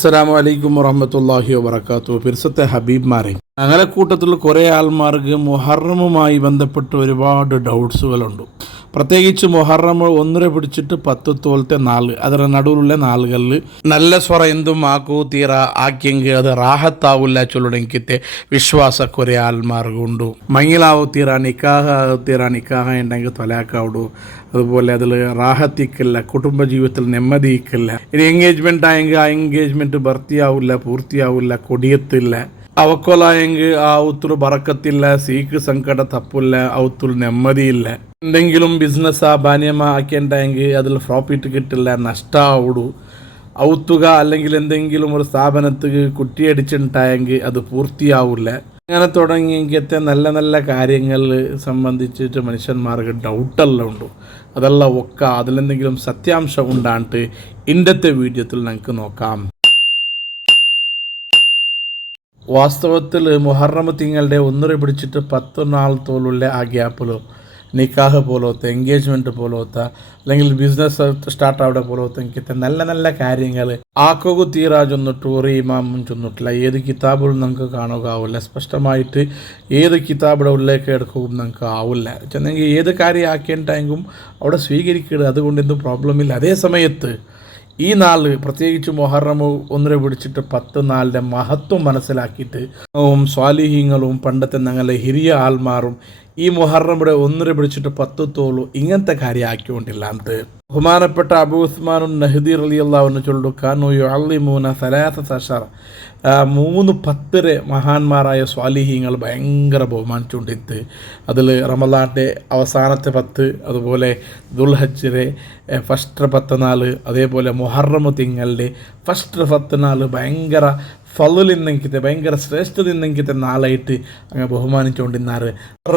അസ്സലാമു അലൈക്കും വറഹ്മത്തുള്ളാഹി വബറകാതുഹു. പിർസത്തെ ഹബീബ്മാരെ, ഞങ്ങളെ കൂട്ടത്തിൽ കുറേ ആൾമാർക്ക് മുഹറമുമായി ബന്ധപ്പെട്ട് ഒരുപാട് ഡൗട്ട്സുകളുണ്ട്. പ്രത്യേകിച്ച് മുഹറം ഒന്നര പിടിച്ചിട്ട് 10 തോലത്തെ നാല്, ಅದರ നടുവിലുള്ള നാളുകളിൽ നല്ല സ്വറ എന്തും ആക്കൂ തീര ആക്കിയെങ്കിൽ അത് റാഹത്താവില്ല ചൊല്ലണമെങ്കിത്തെ വിശ്വാസ കുറേ ആൾമാർക്കുണ്ട്. മങ്ങിലാവു തീര നിക്കാഹ ഉണ്ടെങ്കിൽ തൊലാക്കാവിടൂ. അതുപോലെ അതിൽ റാഹത്തിക്കില്ല, കുടുംബജീവിതത്തിൽ നെമ്മതിക്കില്ല. ഇനി എൻഗേജ്മെൻ്റ് ആയെങ്കിൽ ആ എൻഗേജ്മെൻറ്റ് ഭർത്തിയാവില്ല, പൂർത്തിയാവില്ല, കൊടിയത്തില്ല. അവക്കൊലായെങ്കിൽ ആ ഔത്തുൽ ബറക്കത്തില്ല, സീക്ക് സങ്കട തപ്പില്ല, ഔത്തുൽ നെമ്മതിയില്ല. എന്തെങ്കിലും ബിസിനസ്സാ ബാന്യമാ ആക്കിയിട്ടുണ്ടെങ്കിൽ അതിൽ പ്രോഫിറ്റ് കിട്ടില്ല, നഷ്ടമാവിടൂ. ഔത്തുക അല്ലെങ്കിൽ എന്തെങ്കിലും ഒരു സ്ഥാപനത്തിന് കുറ്റിയടിച്ചിട്ടുണ്ടായെങ്കിൽ അത് പൂർത്തിയാവില്ല. അങ്ങനെ തുടങ്ങിയെങ്കിലത്തെ നല്ല നല്ല കാര്യങ്ങൾ സംബന്ധിച്ചിട്ട് മനുഷ്യന്മാർക്ക് ഡൗട്ടെല്ലാം ഉണ്ട്. അതെല്ലാം ഒക്കെ അതിലെന്തെങ്കിലും സത്യാംശം ഉണ്ടായിട്ട് ഇന്നത്തെ വീഡിയോത്തിൽ നമുക്ക് നോക്കാം. വാസ്തവത്തിൽ മുഹറം തിങ്ങളുടെ ഒന്നര പിടിച്ചിട്ട് 10 നാൾ തോലുള്ള ആ ഗ്യാപ്പിലോ നിക്കാഹ് പോലത്തെ, എൻഗേജ്മെൻറ്റ് പോലത്തെ, അല്ലെങ്കിൽ ബിസിനസ് സ്റ്റാർട്ട് ആവിടെ പോലത്തെ എനിക്കത്തെ നല്ല നല്ല കാര്യങ്ങൾ ആക്കോകു തീരാ ചൊന്നിട്ട് ഒരു ഇമാമും ചൊന്നിട്ടില്ല. ഏത് കിതാബിലും നമുക്ക് കാണുക ആവില്ല. സ്പഷ്ടമായിട്ട് ഏത് കിതാബിടെ ഉള്ളിലേക്ക് എടുക്കുകയും നമുക്ക് ആവില്ല. ചെന്നെങ്കിൽ ഏത് കാര്യം ആക്കിയിട്ടുണ്ടെങ്കിലും അവിടെ സ്വീകരിക്കുക, അതുകൊണ്ട് എന്തും പ്രോബ്ലമില്ല. അതേ സമയത്ത് ഈ നാൾ പ്രത്യേകിച്ച് മുഹറം ഒന്നര പിടിച്ചിട്ട് 10 നാളിൻ്റെ മഹത്വം മനസ്സിലാക്കിയിട്ട് സ്വാലിഹീങ്ങളും പണ്ടത്തെ ഞങ്ങളെ ഹിരിയ ആൾമാരും ഈ മുഹറമിടെ ഒന്നര പിടിച്ചിട്ട് 10 തോളു ഇങ്ങനത്തെ കാര്യം ആക്കിക്കൊണ്ടില്ല. അത് ബഹുമാനപ്പെട്ട അബൂ ഉസ്മാനുൻ നഹ്ദി റളിയല്ലാഹു അൻഹു ചൊല്ലു കാനു യുഅല്ലിമൂന 13 10 മഹാന്മാരായ സ്വാലിഹീങ്ങൾ ഭയങ്കര ബഹുമാനിച്ചുകൊണ്ടിരുത്ത്. അതിൽ റമദാൻ്റെ അവസാനത്തെ 10, അതുപോലെ ദുൽഹജ്ജിലെ ഫസ്റ്റ് 10 നാൾ, അതേപോലെ മുഹറം തിങ്ങളുടെ ഫസ്റ്റ് 10 നാൾ ഭയങ്കര ഫളുലിന്നെങ്കിത്തെ, ഭയങ്കര ശ്രേഷ്ഠതന്നെങ്കിത്തെ നാളായിട്ട് അങ്ങ് ബഹുമാനിച്ചുകൊണ്ടിരുന്നാറ്.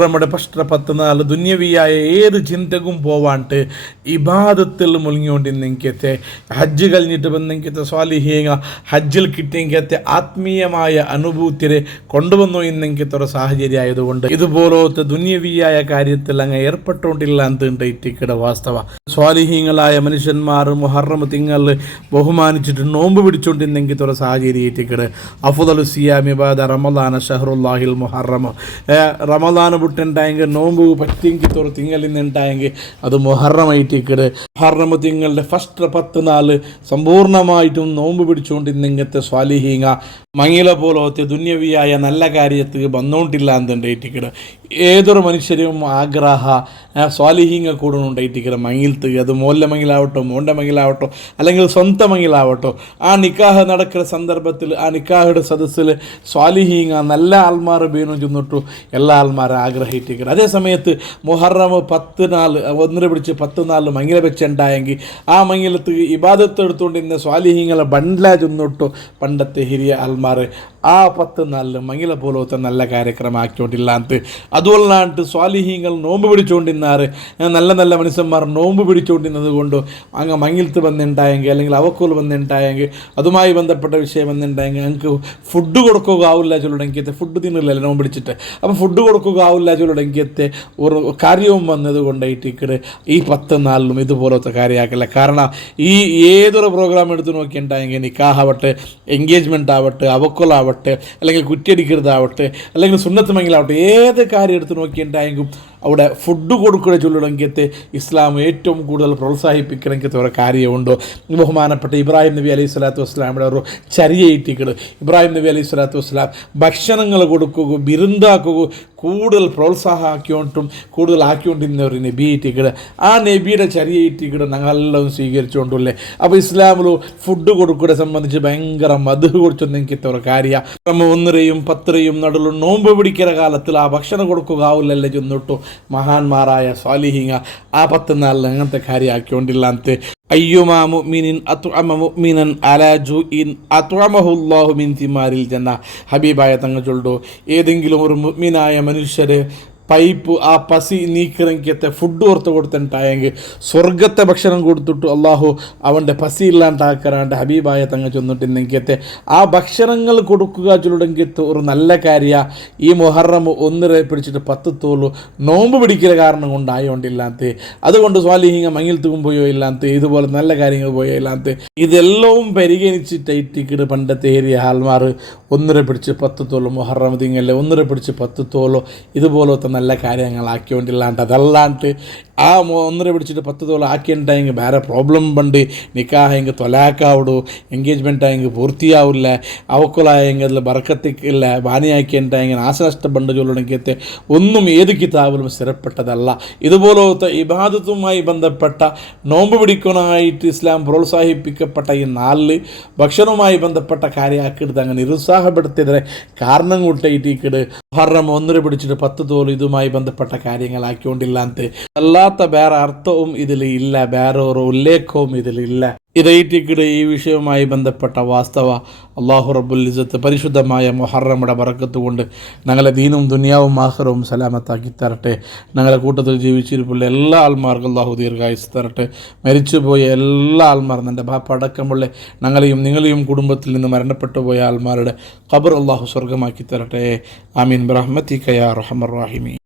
നമ്മുടെ ഫസ്റ്റ് 10 നാൾ ദുന്യവിയായ ഏത് ചിന്തക്കും പോവാണ്ട് ഇബാദത്തിൽ മുഴുങ്ങിക്കൊണ്ടിരുന്നെങ്കിത്തെ, ഹജ്ജ് കഴിഞ്ഞിട്ട് വന്നെങ്കിത്തെ സ്വാലിഹീങ്ങ ഹജ്ജിൽ കിട്ടിയെങ്കിത്തെ ആത്മീയമായ അനുഭൂതിരെ കൊണ്ടുവന്നു എന്നെങ്കിത്തെ ഒരു സാഹചര്യം ആയതുകൊണ്ട് ഇതുപോലത്തെ ദുന്യവിയായ കാര്യത്തിൽ അങ്ങ് ഏർപ്പെട്ടുകൊണ്ടില്ല എന്തുണ്ടായിട്ടിക്കടെ വാസ്തവ. സ്വാലിഹീങ്ങളായ മനുഷ്യന്മാർ മുഹറം തിങ്ങൾ ബഹുമാനിച്ചിട്ട് നോമ്പ് പിടിച്ചുകൊണ്ടിരുന്നെങ്കിത്തെ ഒരു സാഹചര്യം ഇട്ടിക്കടെ അഫ്ദലു സിയാമി ബഅദ റമളാന ഷഹ്റുല്ലാഹിൽ മുഹറം. റമളാൻ വിട്ടുണ്ടായെങ്കിൽ നോമ്പ് പറ്റിയെങ്കിൽ തൊരു തിങ്ങളിൽ നിന്നുണ്ടായെങ്കിൽ അത് മുഹറമായിട്ടിക്കട്. മുഹറം തിങ്ങളുടെ ഫസ്റ്റ് 10 നാൾ സമ്പൂർണ്ണമായിട്ടും നോമ്പ് പിടിച്ചുകൊണ്ടിരുന്നെങ്കിലത്തെ സ്വാലിഹീങ്ങ മങ്ങില പോലത്തെ ദുന്യവിയായ നല്ല കാര്യത്തിൽ വന്നുകൊണ്ടില്ല എന്നുണ്ടായിട്ടിക്കട്. ഏതൊരു മനുഷ്യരും ആഗ്രഹ സ്വാലിഹീങ്ങ കൂടുന്നുണ്ടായിട്ടിക്കട് മങ്ങിലത്ത്. അത് മോല്ല മങ്ങിലാവട്ടോ, മോണ്ട മങ്ങിലാവട്ടോ, അല്ലെങ്കിൽ സ്വന്തം മങ്ങിലാവട്ടോ, ആ നിക്കാഹ് നടക്കുന്ന സന്ദർഭത്തിൽ ആ നിക്കാഹുടെ സദസ്സിൽ സ്വാലിഹീങ്ങ നല്ല ആൾമാർ വീണു ചെന്നിട്ടു എല്ലാ ആൾമാരും ആഗ്രഹിച്ചിരിക്കണം. അതേ സമയത്ത് മുഹറം 10 നാൾ ഒന്നര പിടിച്ച് 10 നാൾ മങ്ങില വെച്ചുണ്ടായെങ്കിൽ ആ മങ്ങിലത്ത് ഇബാദത്ത് എടുത്തുകൊണ്ടിരുന്ന സ്വാലിഹീങ്ങളെ ബണ്ട്ല ചെന്നിട്ടു പണ്ടത്തെ ഹിരിയ ആൾമാർ ആ 10 നാളിൽ മങ്ങില പോലത്തെ നല്ല കാര്യക്രമം ആക്കിക്കൊണ്ടില്ല എന്ന്. അതുകൊണ്ടാണ്ട് സ്വാലിഹീങ്ങൾ നോമ്പ് പിടിച്ചുകൊണ്ടിരുന്നാറ്. നല്ല നല്ല മനുഷ്യന്മാർ നോമ്പ് പിടിച്ചുകൊണ്ടിരുന്നത് കൊണ്ട് അങ്ങ് മങ്ങിലത്ത് വന്നിട്ടുണ്ടായെങ്കിൽ, അല്ലെങ്കിൽ അവക്കോൽ വന്നിട്ടുണ്ടായെങ്കിൽ, അതുമായി ബന്ധപ്പെട്ട വിഷയം വന്നിട്ടുണ്ടെങ്കിൽ ഞങ്ങൾക്ക് ഫുഡ് കൊടുക്കുക ആവില്ല ചൊല്ലുടെങ്കിത്തെ, ഫുഡ് തിന്നില്ലല്ലോ നോമ്പ് പിടിച്ചിട്ട്. അപ്പോൾ ഫുഡ് കൊടുക്കുക ആവില്ല ചൊല്ലുടെങ്കിത്തെ ഒരു കാര്യവും വന്നത് കൊണ്ടായിട്ടിക്കട് ഈ 10 നാളിലും ഇതുപോലത്തെ കാര്യമാക്കില്ല. കാരണം ഈ ഏതൊരു പ്രോഗ്രാം എടുത്ത് നോക്കിയിട്ടുണ്ടായെങ്കിൽ നിക്കാഹാവട്ടെ, എൻഗേജ്മെൻ്റ് ആവട്ടെ, അവക്കൊലാവട്ടെ, അല്ലെങ്കിൽ കുറ്റിയടിക്കരുതാവട്ടെ, അല്ലെങ്കിൽ സുന്നത്ത് മങ്ങിലാവട്ടെ, ഏത് കാര്യം എടുത്ത് നോക്കിയിട്ടുണ്ടായെങ്കിലും അവിടെ ഫുഡ് കൊടുക്കുക ചൊല്ലണമെങ്കിലത്തെ ഇസ്ലാം ഏറ്റവും കൂടുതൽ പ്രോത്സാഹിപ്പിക്കണമെങ്കിൽ ഒരു കാര്യമുണ്ടോ. ബഹുമാനപ്പെട്ട ഇബ്രാഹിം നബി അലൈഹി സ്വലാത്തു വസ്സലാമിയുടെ ഒരു ചര്യയിട്ടിക്കട്. ഇബ്രാഹിം നബി അലൈഹി സ്വലാത്തു വസ്സലാം ഭക്ഷണങ്ങൾ കൊടുക്കുക, ബിരുന്താക്കുക കൂടുതൽ പ്രോത്സാഹമാക്കിക്കൊണ്ടും കൂടുതൽ ആക്കിക്കൊണ്ടിരുന്ന ഒരു നബി ഇട്ടിക്കട്. ആ നബിയുടെ ചര്യയിട്ടിക്കട് ഞങ്ങളെല്ലാം സ്വീകരിച്ചുകൊണ്ടല്ലേ. അപ്പോൾ ഇസ്ലാമിൽ ഫുഡ് കൊടുക്കുക സംബന്ധിച്ച് ഭയങ്കര മധു കൊടുച്ചെന്നെങ്കിലത്തെ ഒരു കാര്യമാണ്. 1 10 നടുവിൽ നോമ്പ് പിടിക്കുന്ന കാലത്തിൽ ആ ഭക്ഷണം കൊടുക്കുക ആവില്ലല്ലേ ചെന്നിട്ടു മഹാന്മാരായ സ്വാലിഹീങ്ങ ആ 10 നാളിൽ അങ്ങനത്തെ കാര്യം ആക്കിക്കൊണ്ടില്ല എന്ന്. അയ്യുമാ മുഅ്മിനിൻ അത്അമ മുഅ്മിനൻ അലാ ജുഇൻ അത്അമഹുല്ലാഹു മിൻ തിമാരിൽ ജന്ന. ഹബീബായ തങ്ങൾ ചൊല്ലു, ഏതെങ്കിലും ഒരു മുഅ്മിനായ മനുഷ്യരെ പൈപ്പ് ആ പസി നീക്കിറങ്ങിയത്തെ ഫുഡ് ഓർത്ത് കൊടുത്തിട്ടായെങ്കിൽ സ്വർഗത്തെ ഭക്ഷണം കൊടുത്തിട്ട് അള്ളാഹു അവൻ്റെ പസി ഇല്ലാണ്ടാക്കാറാണ്ട് ഹബീബായ തങ്ങ ചെന്നിട്ടുണ്ടെങ്കിലത്തെ ആ ഭക്ഷണങ്ങൾ കൊടുക്കുക ചൊല്ലുടെങ്കിലത്തെ ഒരു നല്ല കാര്യ ഈ മുഹറം ഒന്നിരെ പിടിച്ചിട്ട് 10 തോലു നോമ്പ് പിടിക്കുന്ന കാരണം കൊണ്ടായോണ്ടില്ലാത്ത അതുകൊണ്ട് സ്വാലിഹിങ്ങ മങ്ങിൽ പോയോ ഇല്ലാത്ത ഇതുപോലെ നല്ല കാര്യങ്ങൾ പോയോ ഇല്ലാത്ത ഇതെല്ലാം പരിഗണിച്ചിട്ട് പണ്ടത്തെ ഏരിയ ആൾമാർ ഒന്നിരെ പിടിച്ച് 10 തോലോ മുഹറം തിങ്ങല്ലേ ഒന്നിരെ പിടിച്ച് 10 തോലോ ഇതുപോലത്തെ നല്ല കാര്യങ്ങളാക്കിക്കൊണ്ടില്ലാണ്ട് അതല്ലാണ്ട് ആ ഒന്നര പിടിച്ചിട്ട് 10 തോളം ആക്കിയിട്ടുണ്ടെങ്കിൽ വേറെ പ്രോബ്ലം പണ്ട് നിക്കാഹെങ്കിൽ തൊലാക്കാവിടൂ എൻഗേജ്മെൻ്റ് ആയെങ്കിൽ പൂർത്തിയാവില്ല അവക്കുളായെങ്കിൽ അതിൽ ബർക്കത്തിക്കില്ല ബാനിയാക്കിയിട്ടുണ്ടെങ്കിൽ നാശനഷ്ടം പണ്ട് ചൊല്ലണമെങ്കിൽ ഒന്നും ഏത് കിതാബിലും സ്ഥിരപ്പെട്ടതല്ല. ഇതുപോലത്തെ ഇബാദത്തുമായി ബന്ധപ്പെട്ട നോമ്പ് പിടിക്കാനായിട്ട് ഇസ്ലാം പ്രോത്സാഹിപ്പിക്കപ്പെട്ട ഈ 4 ഭക്ഷണവുമായി ബന്ധപ്പെട്ട കാര്യമാക്കിയിട്ട് അങ്ങ് നിരുത്സാഹപ്പെടുത്തിയതിനെ കാരണം കൂട്ടിയിട്ട് മുഹറം ഒന്നര പിടിച്ചിട്ട് 10 തോലും ഇതുമായി ബന്ധപ്പെട്ട കാര്യങ്ങളാക്കിക്കൊണ്ടില്ലാത്ത അല്ലാത്ത വേറെ അർത്ഥവും ഇതിൽ ഇല്ല, വേറെ ഒരു ഉല്ലേഖവും ഇതിലില്ല. ഇതേറ്റിക്കിടെ ഈ വിഷയവുമായി ബന്ധപ്പെട്ട വാസ്തവ അള്ളാഹു റബ്ബുൽ ഇസ്സത്ത് പരിശുദ്ധമായ മുഹറമുടെ ബറക്കത്ത് കൊണ്ട് ഞങ്ങളെ ദീനും ദുനിയാവും ആഖിറവും സലാമത്താക്കി തരട്ടെ. ഞങ്ങളെ കൂട്ടത്തിൽ ജീവിച്ചിരിപ്പുള്ള എല്ലാ ആൾമാർക്കും അള്ളാഹു ദീർഘായുസ് തരട്ടെ. മരിച്ചുപോയ എല്ലാ ആൾമാരും എൻ്റെ ബാപ്പ അടക്കമുള്ള ഞങ്ങളെയും നിങ്ങളെയും കുടുംബത്തിൽ നിന്ന് മരണപ്പെട്ടു പോയ ആൾമാരുടെ ഖബർ അള്ളാഹു സ്വർഗമാക്കി തരട്ടെ. ആമീൻ ബിറഹ്മതിക യാ അർഹമർ റഹീമീൻ.